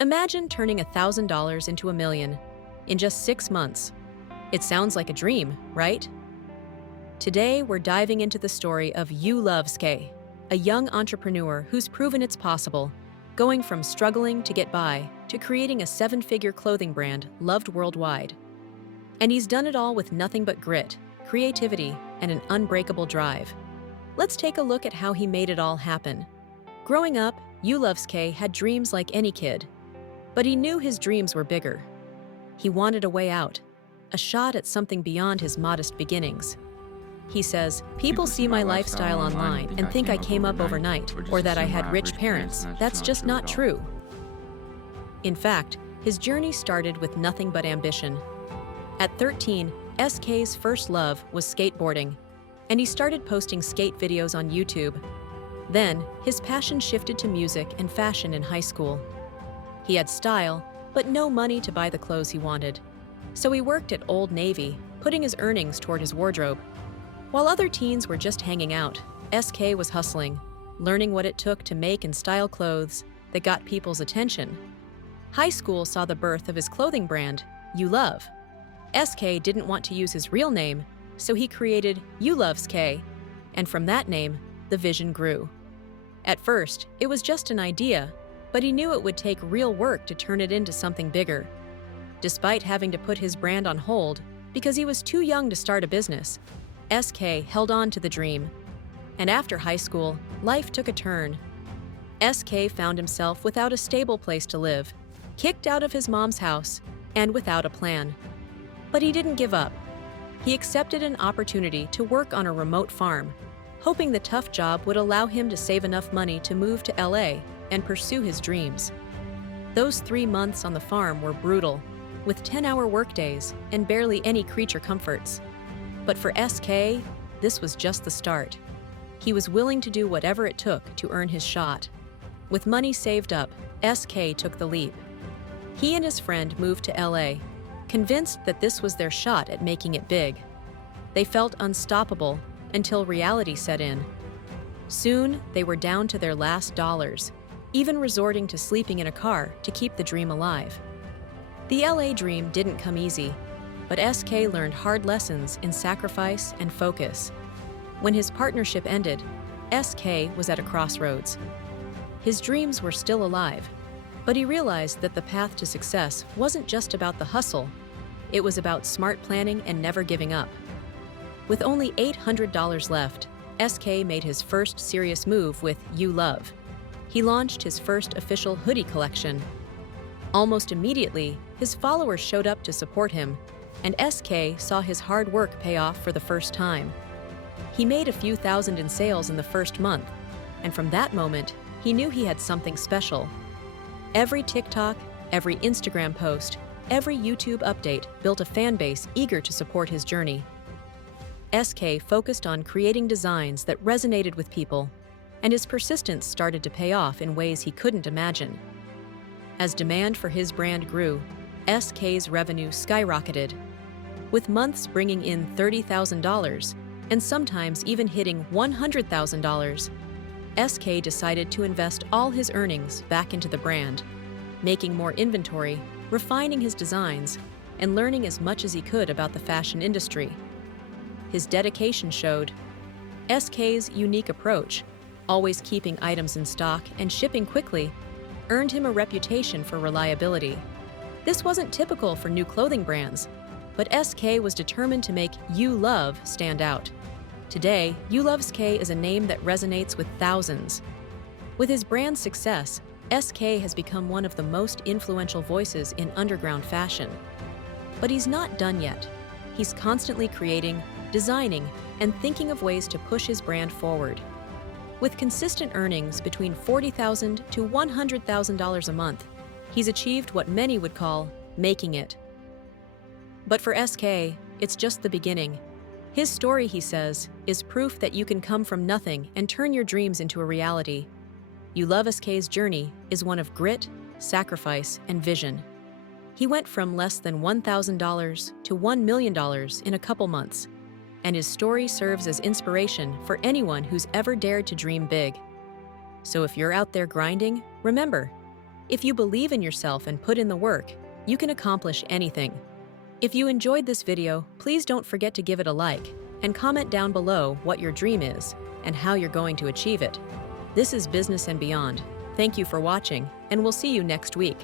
Imagine turning $1,000 into $1 million in just 6 months. It sounds like a dream, right? Today, we're diving into the story of YouLoveSK, a young entrepreneur who's proven it's possible, going from struggling to get by to creating a 7-figure clothing brand loved worldwide. And he's done it all with nothing but grit, creativity, and an unbreakable drive. Let's take a look at how he made it all happen. Growing up, YouLoveSK had dreams like any kid, but he knew his dreams were bigger. He wanted a way out, a shot at something beyond his modest beginnings. He says, "People see my lifestyle online and think I came up overnight or that I had rich parents. That's just not true." In fact, his journey started with nothing but ambition. At 13, SK's first love was skateboarding, and he started posting skate videos on YouTube. Then, his passion shifted to music and fashion in high school. He had style, but no money to buy the clothes he wanted. So he worked at Old Navy, putting his earnings toward his wardrobe. While other teens were just hanging out, SK was hustling, learning what it took to make and style clothes that got people's attention. High school saw the birth of his clothing brand, YouLove. SK didn't want to use his real name, so he created YouLoveSK, and from that name, the vision grew. At first, it was just an idea, but he knew it would take real work to turn it into something bigger. Despite having to put his brand on hold because he was too young to start a business, SK held on to the dream. And after high school, life took a turn. SK found himself without a stable place to live, kicked out of his mom's house, and without a plan. But he didn't give up. He accepted an opportunity to work on a remote farm, hoping the tough job would allow him to save enough money to move to LA and pursue his dreams. Those 3 months on the farm were brutal, with 10-hour workdays and barely any creature comforts. But for SK, this was just the start. He was willing to do whatever it took to earn his shot. With money saved up, SK took the leap. He and his friend moved to LA, convinced that this was their shot at making it big. They felt unstoppable until reality set in. Soon, they were down to their last dollars, even resorting to sleeping in a car to keep the dream alive. The LA dream didn't come easy, but SK learned hard lessons in sacrifice and focus. When his partnership ended, SK was at a crossroads. His dreams were still alive, but he realized that the path to success wasn't just about the hustle. It was about smart planning and never giving up. With only $800 left, SK made his first serious move with YouLove. He launched his first official hoodie collection. Almost immediately, his followers showed up to support him, and SK saw his hard work pay off for the first time. He made a few thousand in sales in the first month, and from that moment, he knew he had something special. Every TikTok, every Instagram post, every YouTube update built a fan base eager to support his journey. SK focused on creating designs that resonated with people, and his persistence started to pay off in ways he couldn't imagine. As demand for his brand grew, SK's revenue skyrocketed, with months bringing in $30,000 and sometimes even hitting $100,000. SK decided to invest all his earnings back into the brand, making more inventory, refining his designs, and learning as much as he could about the fashion industry. His dedication showed. SK's unique approach, always keeping items in stock and shipping quickly, earned him a reputation for reliability. This wasn't typical for new clothing brands, but SK was determined to make YouLove stand out. Today, YouLoveSK is a name that resonates with thousands. With his brand's success, SK has become one of the most influential voices in underground fashion. But he's not done yet. He's constantly creating, designing, and thinking of ways to push his brand forward. With consistent earnings between $40,000 to $100,000 a month, he's achieved what many would call making it. But for SK, it's just the beginning. His story, he says, is proof that you can come from nothing and turn your dreams into a reality. YouLoveSK's journey is one of grit, sacrifice, and vision. He went from less than $1,000 to $1 million in a couple months, and his story serves as inspiration for anyone who's ever dared to dream big. So if you're out there grinding, remember, If you believe in yourself and put in the work, you can accomplish anything. If you enjoyed this video, please don't forget to give it a like and comment down below what your dream is and how you're going to achieve it. This is Business and Beyond. Thank you for watching, and we'll see you next week.